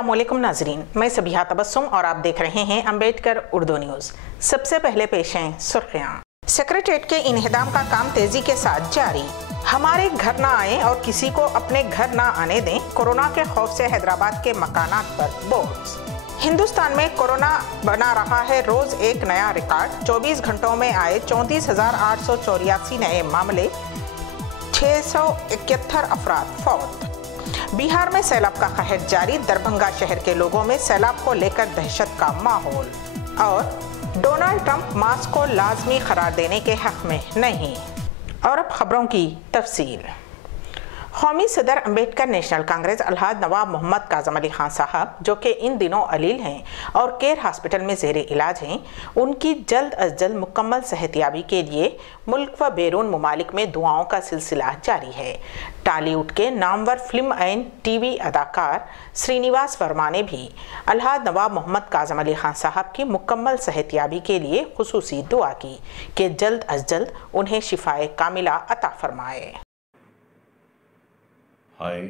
अस्सलामुअलैकुम नाजरीन, मैं सबिहा तबस्सुम और आप देख रहे हैं अम्बेडकर उर्दू न्यूज़। सबसे पहले पेश हैं सुर्खियां। सेक्रेटेरिएट के इन्हिदाम का काम तेजी के साथ जारी। हमारे घर ना आए और किसी को अपने घर ना आने दें, कोरोना के खौफ से हैदराबाद के मकानात पर बोर्ड्स। हिंदुस्तान में कोरोना बना रहा है रोज एक नया रिकॉर्ड। 24 घंटों में आए 34,884 नए मामले, 671 अफराद फौत। बिहार में सैलाब का कहर जारी, दरभंगा शहर के लोगों में सैलाब को लेकर दहशत का माहौल। और डोनाल्ड ट्रंप मास्क को लाजमी करार देने के हक में नहीं। और अब खबरों की तफसील। कौमी सदर अम्बेडकर नेशनल कांग्रेस अलहाज नवाब मोहम्मद काजम अली खान साहब, जो कि इन दिनों अलील हैं और केयर हॉस्पिटल में ज़ेरे इलाज हैं, उनकी जल्द अज जल्द मुकम्मल सेहतियाबी के लिए मुल्क व बैरून मुमालिक में दुआओं का सिलसिला जारी है। टॉलीवुड के नामवर फिल्म एंड टीवी अदाकार श्रीनिवास वर्मा ने भी अलहाज नवाब मोहम्मद काजम अली खान साहब की मुकम्मल सेहतियाबी के लिए खुसूसी दुआ की कि जल्द अज जल्द उन्हें शिफाए कामिला अता फरमाए। हाय,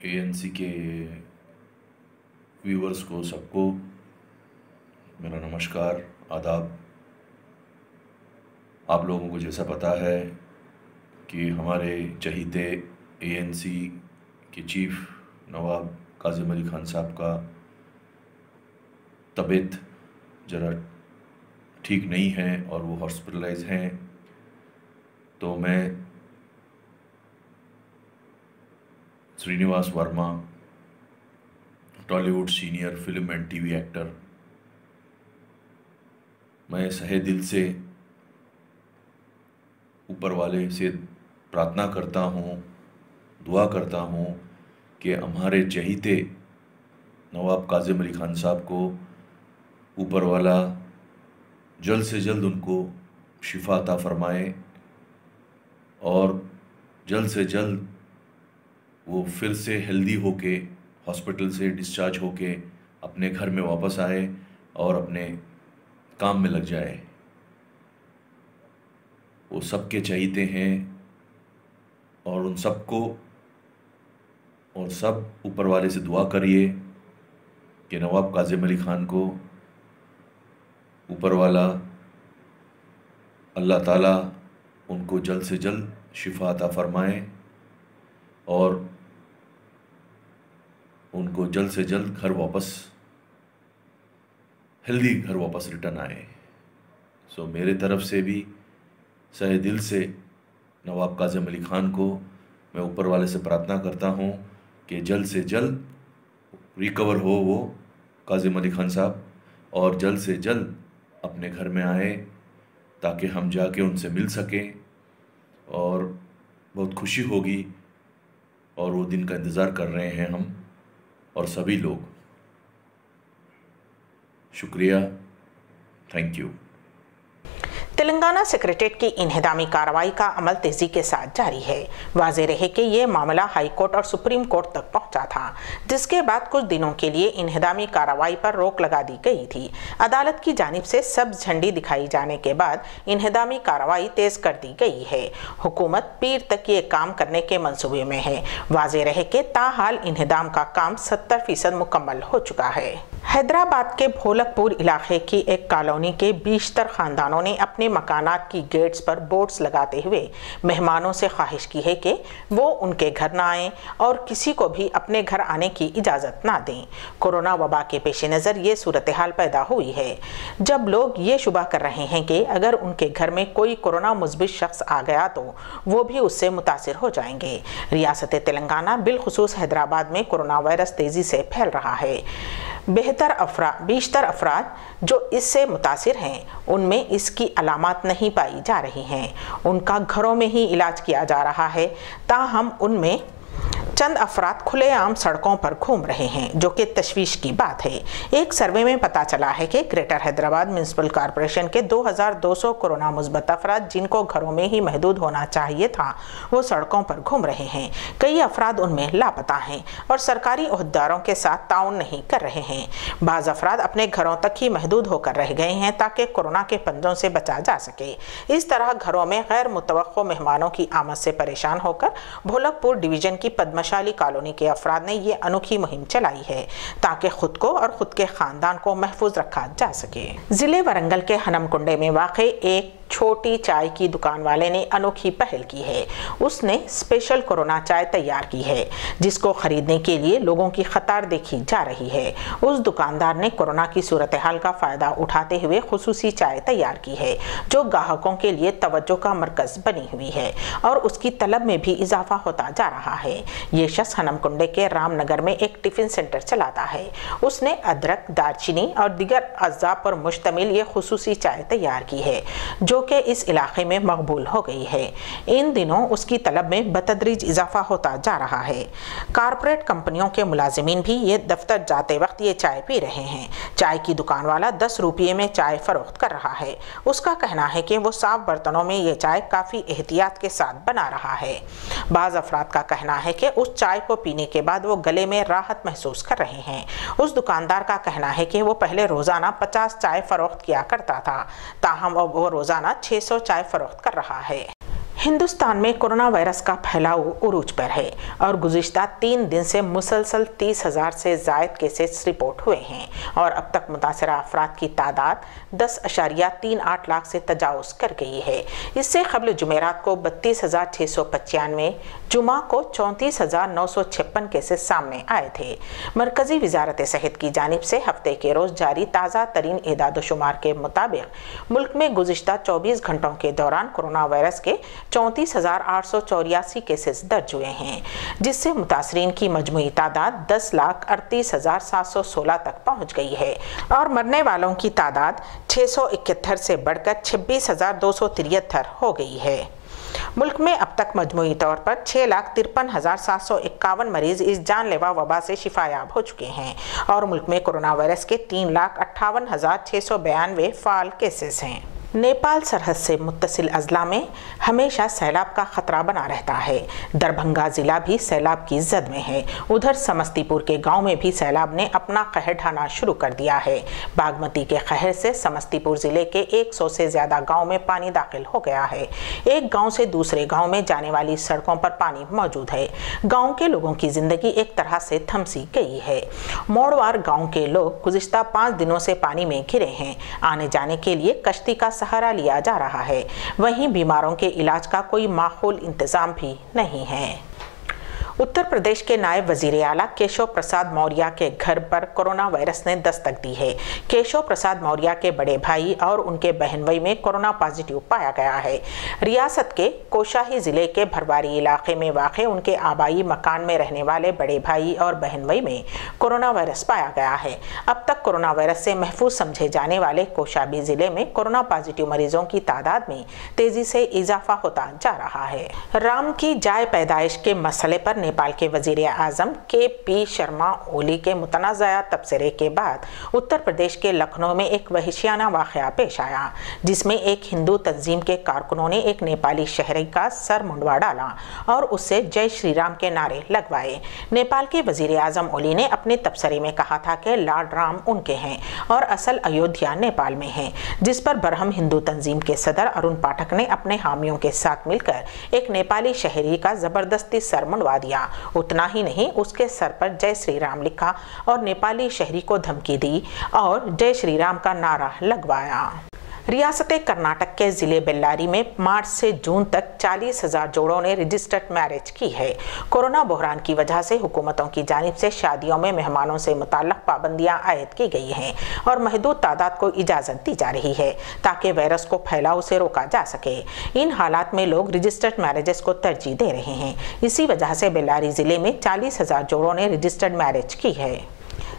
ANC के व्यूवर्स को सबको मेरा नमस्कार, आदाब। आप लोगों को जैसा पता है कि हमारे चहीते ANC के चीफ नवाब काज़िम अली खान साहब का तबीयत ज़रा ठीक नहीं है और वो हॉस्पिटलाइज हैं। तो मैं Srinivas Varma, Tollywood senior film and TV actor, मैं सहे दिल से ऊपर वाले से प्रार्थना करता हूँ, दुआ करता हूँ कि हमारे चहीते नवाब काज़िम अली खान साहब को ऊपर वाला जल्द से जल्द उनको शिफा अता फरमाए और जल्द से जल्द वो फिर से हेल्दी होके हॉस्पिटल से डिस्चार्ज होके अपने घर में वापस आए और अपने काम में लग जाए। वो सबके चाहते हैं और उन सबको और सब ऊपर वाले से दुआ करिए कि नवाब काज़िम अली खान को ऊपर वाला अल्लाह ताला उनको जल्द से जल्द शिफा अता फरमाए और उनको जल्द से जल्द घर वापस हेल्दी घर वापस रिटर्न आए। सो मेरे तरफ से भी सहे दिल से नवाब काज़िम अली खान को मैं ऊपर वाले से प्रार्थना करता हूँ कि जल्द से जल्द रिकवर हो वो काज़िम अली खान साहब और जल्द से जल्द अपने घर में आए ताकि हम जाके उनसे मिल सकें और बहुत खुशी होगी। और वो दिन का इंतज़ार कर रहे हैं हम और सभी लोग। शुक्रिया, थैंक यू। तेलंगाना सेक्रेटेरिएट की इन्हिदामी कार्रवाई का अमल तेजी के साथ जारी है। वाज़ेह रहे कि ये मामला हाई कोर्ट और सुप्रीम कोर्ट तक पहुंचा था, जिसके बाद कुछ दिनों के लिए इन्हिदामी कार्रवाई पर रोक लगा दी गई थी। अदालत की जानिब से सब्ज झंडी दिखाई जाने के बाद इन्हिदामी कार्रवाई तेज कर दी गई है। हुकूमत पीर तक ये काम करने के मंसूबे में है। वाज़ेह रहे कि ताहाल इन्हिदाम का काम 70% मुकम्मल हो चुका है। हैदराबाद के भोलकपुर इलाके की एक कॉलोनी के 20 खानदानों ने अपने मकानात की गेट्स पर बोर्ड्स लगाते हुए मेहमानों से ख्वाहिश की है कि वो उनके घर ना आएं और किसी को भी अपने घर आने की इजाज़त ना दें। कोरोना वबा के पेश नज़र ये सूरत हाल पैदा हुई है, जब लोग ये शुबा कर रहे हैं कि अगर उनके घर में कोई कोरोना मुस्बित शख्स आ गया तो वो भी उससे मुतासिर हो जाएंगे। रियासत तेलंगाना बिलखुसूस हैदराबाद में कोरोना वायरस तेज़ी से फैल रहा है। 20 अफराद जो इससे मुतासिर हैं, उनमें इसकी अलामात नहीं पाई जा रही हैं। उनका घरों में ही इलाज किया जा रहा है। ताहम उनमें चंद अफराद खुलेआम सड़कों पर घूम रहे हैं, जो कि तशवीश की बात है। एक सर्वे में पता चला है कि ग्रेटर हैदराबाद म्यूनिसिपल कॉरपोरेशन के 2200 कोरोना मुस्बत अफराद जिनको घरों में ही महदूद होना चाहिए था, वो सड़कों पर घूम रहे हैं। कई अफराद उनमें लापता हैं और सरकारी ओहदेदारों के साथ ताउन नहीं कर रहे हैं। बाज़ अफराद अपने घरों तक ही महदूद होकर रह गए हैं ताकि कोरोना के पंजों से बचा जा सके। इस तरह घरों में गैर मुतवक्को मेहमानों की आमद से परेशान होकर भोलकपुर डिवीज़न की पद्मशाली वैशाली कॉलोनी के अफराद ने ये अनोखी मुहिम चलाई है ताकि खुद को और खुद के खानदान को महफूज रखा जा सके। जिले वरंगल के हनमकुंडे में वाक़ई एक छोटी चाय की दुकान वाले ने अनोखी पहल की है। उसने स्पेशल कोरोना चाय तैयार की है जिसको खरीदने के लिए लोगों की कतार देखी जा रही है। उस दुकानदार ने कोरोना की सूरत हाल का फायदा उठाते हुए खुसूसी चाय तैयार की है जो ग्राहकों के लिए तवज्जो का मरकज बनी हुई है और उसकी तलब में भी इजाफा होता जा रहा है। ये शख्स हनमकुंडे के रामनगर में एक टिफिन सेंटर चलाता है। उसने अदरक, दालचीनी और दीगर अज्जा पर मुश्तमिल ये खुसूसी चाय तैयार की है जो कि इस इलाके में मकबूल हो गई है। इन दिनों उसकी तलब में बतदरीज इजाफा होता जा रहा है। कारपोरेट कंपनियों के मुलाजिमीन भी ये दफ्तर जाते वक्त ये चाय पी रहे हैं। चाय की दुकान वाला 10 रुपये में चाय फरोख्त कर रहा है। उसका कहना है कि वो साफ बर्तनों में ये चाय काफ़ी एहतियात के साथ बना रहा है। बाज़ अफराद का कहना है कि उस चाय को पीने के बाद वो गले में राहत महसूस कर रहे हैं। उस दुकानदार का कहना है कि वो पहले रोज़ाना 50 चाय फरोख्त किया करता था, ताहम अब वो रोज़ाना 600 चाय फरोख्त कर रहा है। हिंदुस्तान में कोरोना वायरस का फैलाव उरूज पर है और गुज़िश्ता 3 दिन से मुसलसल 30,000 से ज़ायद केसेस रिपोर्ट हुए हैं और अब तक मुतासरा अफराद की तादाद 10.38 लाख से तजावुज़ कर गई है। इससे क़ब्ल जुमेरात को 32,695, जुमा को 34,956 केसेस सामने आए थे। मरकज़ी वज़ारत सेहत की जानिब से हफ्ते के रोज़ जारी ताज़ा तरीन एदाद-ओ-शुमार के मुताबिक मुल्क में गुज़िश्ता 24 घंटों के दौरान कोरोना वायरस के 34,884 केसेस दर्ज हुए हैं, जिससे मुतासरीन की मजमूई तादाद 10,38,716 तक पहुँच गई है और मरने वालों की तादाद 671 से बढ़कर 26,273 हो गई है। मुल्क में अब तक मजमूई तौर पर 6,53,751 मरीज इस जानलेवा वबा से शिफायाब हो चुके हैं और मुल्क में कोरोना वायरस के 3,58,692 फ़ाल केसेस हैं। नेपाल सरहद से मुत्तसिल अजला में हमेशा सैलाब का खतरा बना रहता है। दरभंगा ज़िला भी सैलाब की जद में है। उधर समस्तीपुर के गांव में भी सैलाब ने अपना कहर ढाना शुरू कर दिया है। बागमती के कहर से समस्तीपुर ज़िले के 100 से ज़्यादा गांव में पानी दाखिल हो गया है। एक गांव से दूसरे गांव में जाने वाली सड़कों पर पानी मौजूद है। गाँव के लोगों की ज़िंदगी एक तरह से थमसी गई है। मोड़वार गाँव के लोग गुज़िश्ता 5 दिनों से पानी में घिरे हैं। आने जाने के लिए कश्ती का सहारा लिया जा रहा है। वहीं बीमारों के इलाज का कोई माकूल इंतजाम भी नहीं है। उत्तर प्रदेश के नायब वजीर आला केशव प्रसाद मौर्य के घर पर कोरोना वायरस ने दस्तक दी है। केशव प्रसाद मौर्य के बड़े भाई और उनके बहनोई में कोरोना पॉजिटिव पाया गया है। रियासत के कोशाही जिले के भरवारी इलाके में वाक़े उनके आबाई मकान में रहने वाले बड़े भाई और बहनोई में कोरोना वायरस पाया गया है। अब तक कोरोना वायरस से महफूज समझे जाने वाले कोशाबी जिले में कोरोना पॉजिटिव मरीजों की तादाद में तेजी से इजाफा होता जा रहा है। राम की जाए पैदाइश के मसले पर नेपाल के वजीर आजम के.पी. शर्मा ओली के मुतनाज़ा तबसरे के बाद उत्तर प्रदेश के लखनऊ में एक वहशियाना वाक़या पेश आया, जिसमें एक हिंदू तंजीम के कारकुनों ने एक नेपाली शहरी का सर मुंडवा डाला और उससे जय श्री राम के नारे लगवाए। नेपाल के वजीर आजम ओली ने अपने तबसरे में कहा था कि लॉर्ड राम उनके हैं और असल अयोध्या नेपाल में है, जिस पर बरहम हिंदू तंजीम के सदर अरुण पाठक ने अपने हामियों के साथ मिलकर एक नेपाली शहरी का जबरदस्ती सर मुंडवा दिया। उतना ही नहीं, उसके सर पर जय श्री राम लिखा और नेपाली शहरी को धमकी दी और जय श्री राम का नारा लगवाया। रियासत कर्नाटक के ज़िले बेल्लारी में मार्च से जून तक 40,000 जोड़ों ने रजिस्टर्ड मैरिज की है। कोरोना बहरान की वजह से हुकूमतों की जानिब से शादियों में मेहमानों से मुताल्लिक़ पाबंदियां आयद की गई हैं और महदूद तादाद को इजाज़त दी जा रही है ताकि वायरस को फैलाव से रोका जा सके। इन हालात में लोग रजिस्टर्ड मैरिजेस को तरजीह दे रहे हैं। इसी वजह से बेल्लारी ज़िले में 40,000 जोड़ों ने रजिस्टर्ड मैरिज की है।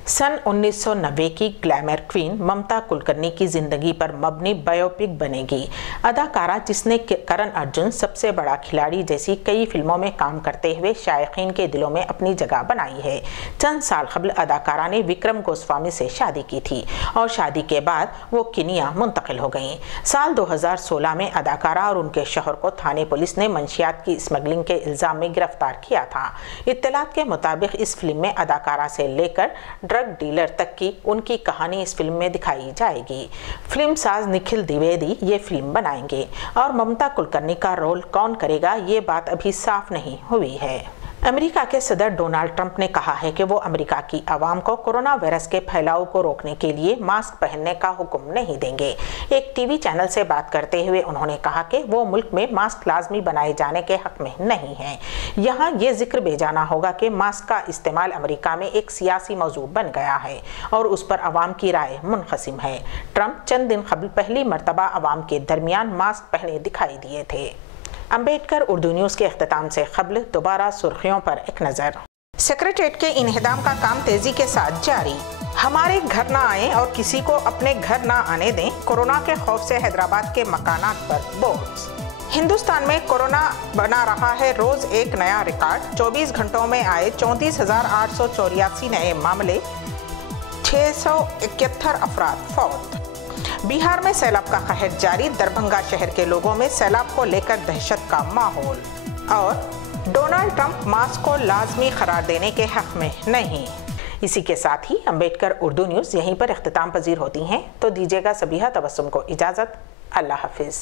सन 1990 की ग्लैमर क्वीन ममता कुलकर्णी की जिंदगी पर मबनी बायोपिक बनेगी। अदाकारा जिसने करण अर्जुन, सबसे बड़ा खिलाड़ी जैसी कई फिल्मों में काम करते हुए शायकीन के दिलों में अपनी जगह बनाई है। चंद साल कबल अदाकारा ने विक्रम गोस्वामी से शादी की थी और शादी के बाद वो किनिया मुंतकिल हो गईं। साल 2016 में अदाकारा और उनके शौहर को थाने पुलिस ने मंशियात की स्मगलिंग के इल्ज़ाम में गिरफ्तार किया था। इत्तलात के मुताबिक इस फिल्म में अदाकारा से लेकर ड्रग डीलर तक की उनकी कहानी इस फिल्म में दिखाई जाएगी। फिल्म साज निखिल द्विवेदी ये फिल्म बनाएंगे और ममता कुलकर्णी का रोल कौन करेगा ये बात अभी साफ नहीं हुई है। अमेरिका के सदर डोनाल्ड ट्रंप ने कहा है कि वो अमेरिका की आवाम को कोरोना वायरस के फैलाव को रोकने के लिए मास्क पहनने का हुक्म नहीं देंगे। एक टीवी चैनल से बात करते हुए उन्होंने कहा कि वो मुल्क में मास्क लाजमी बनाए जाने के हक में नहीं है। यहाँ ये जिक्र बेजाना होगा कि मास्क का इस्तेमाल अमेरिका में एक सियासी मौजू बन गया है और उस पर आवाम की राय मुनक़सिम है। ट्रंप चंद दिन कबल पहली मरतबा आवाम के दरमियान मास्क पहने दिखाई दिए थे। अम्बेडकर उर्दू न्यूज़ के अख्ताम से कबल दोबारा सुर्खियों पर एक नज़र। सेक्रेटेरिएट के इन्हिदाम का काम तेजी के साथ जारी। हमारे घर ना आए और किसी को अपने घर ना आने दें, कोरोना के खौफ से हैदराबाद के मकानात पर बोर्ड्स। हिंदुस्तान में कोरोना बना रहा है रोज एक नया रिकॉर्ड। 24 घंटों में आए 34,884 नए मामले, 671 अफराद फौत। बिहार में सैलाब का कहर जारी, दरभंगा शहर के लोगों में सैलाब को लेकर दहशत का माहौल। और डोनाल्ड ट्रंप मास्क को लाजमी करार देने के हक में नहीं। इसी के साथ ही अम्बेडकर उर्दू न्यूज़ यहीं पर इख्तिताम पजीर होती हैं, तो दीजिएगा सबीहा तबस्सुम को इजाज़त। अल्लाह हाफिज़।